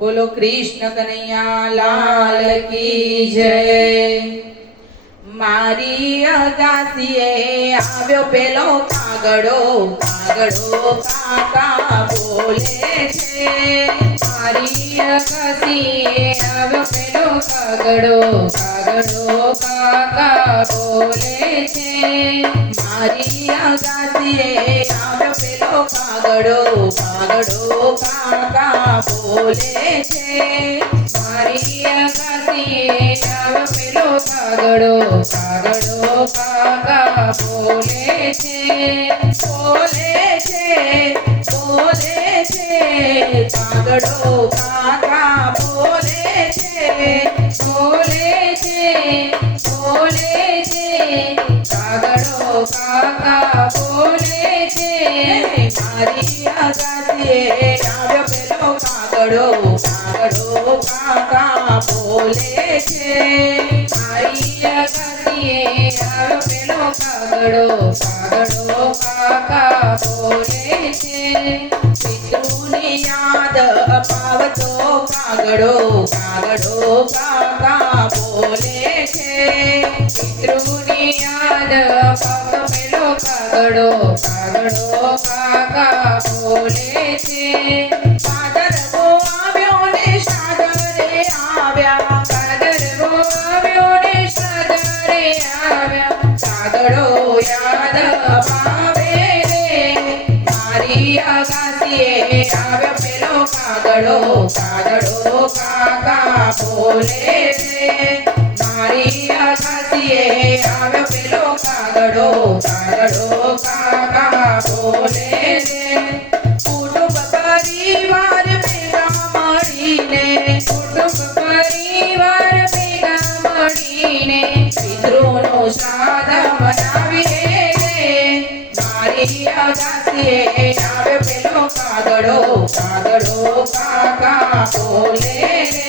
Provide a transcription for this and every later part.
બોલો કૃષ્ણ કનૈયા લાલ કી જય। મારી અગાસીએ આવ્યો પેલો કાગડો, કાગડો કાકા બોલે છે। મારી અગાસીએ આવ્યો પેલો કાગડો, કાગડો કાકા બોલે છે। મારી અગાસીએ આવ્યો પેલો કાગડો, કાગડો કાકા બોલે છે। મારી અગાસીએ આવ્યો પેલો કાગડો, કાગડો કાકા બોલે છે। બોલે છે, બોલે છે, કાગડો કાકા બોલે છે। બોલે છે, બોલે છે, કાગડો કાકા બોલે છે। મારી અગાસીએ આવ્યો પેલો કાગડો, કાગડો કાકા બોલે છે। મારી અગાસીએ આવ્યો પેલો કાગડો, કાગડો કાકા બોલે છે। પિતૃની યાદ અપાવતો કાગડો, કાગડો કાકા બોલે છે। પિતૃની યાદ અપાવતો પેલો કાગડો, કાગડો કાકા બોલે છે। ભાદરવો આવ્યો ને સાગરે આવ્યા, ભાદરવો આવ્યો ને સાગરે આવ્યા, કાગડો યાદ અપાવે રે। મારી અગાસીએ આવ્યો પેલો કાગડો, કાગડો કાકા બોલે છે। મારી અગાસીએ આવ્યો પેલો કાગડો, કાગડો કાકા બોલે છે। કુટુંબ પરિવાર ભેગા મળીને, કુટુંબ પરિવાર ભેગા મળીને પિતૃનું શ્રાદ્ધ મનાવીએ રે। મારી અગાસીએ આવ્યો પેલો કાગડો, કાગડો કાકા બોલે રે।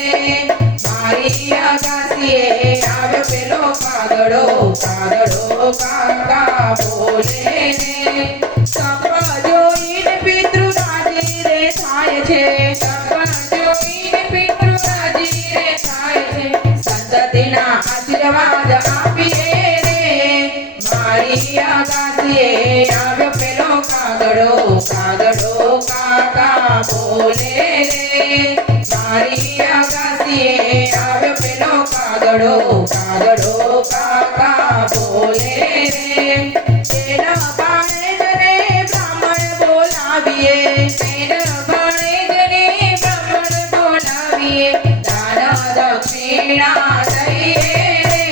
મારી અગાસીએ આવ્યો પેલો કાગડો, કાગડો કાકા બોલે રે। સપા જોઈને પિતૃ રાજી રે થાય છે, સપા જોઈને પિતૃ રાજી રે થાય છે। સંતતિના આશીર્વાદ આપીએ રે। મારી અગાસીએ આવ્યો પેલો કાગડો, કાગડો કાકા બોલે રે। મારી અગાસીએ આવ્યો પેલો કાગડો, કાગડો કાકા બોલે રે। તેના બાળને બ્રાહ્મણ બોલાવીએ, તેના ભાણેજને બ્રાહ્મણ બોલાવીએ, દાન દક્ષિણા દઈએ રે।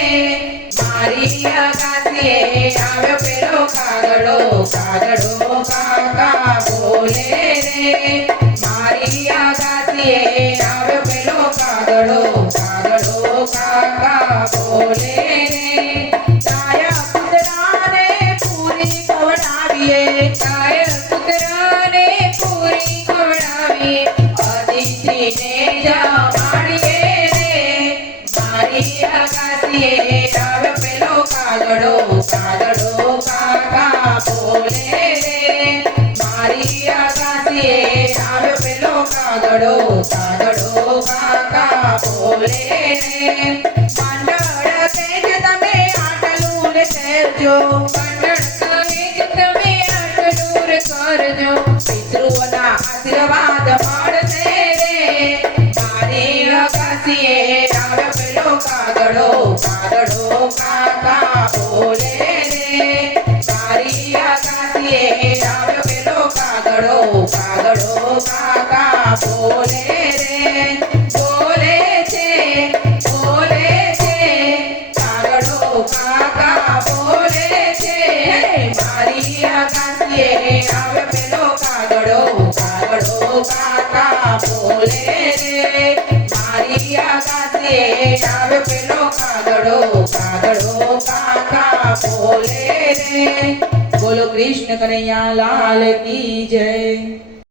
મારી અગાસીએ આવ્યો પેલો કાગડો, કાગડો કાકા બોલે રે। મારી અગાસીએ આવ્યો પેલો કાગડો, કાગડો કાકા બોલે રે। કાયા કૂતરાને પૂરી ખવડાવીએ, કાયા કૂતરાને પૂરી ખવડાવીએ, અતિથિને જમાડીએ રે। મારી અગાસીએ આવ્યો પેલો કાગડો, કાગડો કાકા બોલે રે। મારી અગાસીએ આવ્યો પેલો કાગડો, કાગડો કાકા બોલે રે। મંડળ કહેજ તમે આટલું ને કહેજો, મંડળ કહે જ તમે આટલું કરજો, પિતૃઓના આશીર્વાદ મળશે રે। મારી અગાસીએ આવ્યો પેલો કાગડો, કાગડો કાકા બોલે રે। મારી અગાસીએ આવ્યો પેલો કાગડો, કાગડો કાકા બોલે રે। બોલે છે, બોલે છે, કાગડો કાકા બોલે છે। મારી અગાસીએ આવ્યો પેલો કાગડો, કાગડો કાકા બોલે રે। મારી અગાસીએ આવ્યો પેલો કાગડો, કાગડો કાકા બોલે રે। બોલો કૃષ્ણ કનૈયા લાલ કી જય।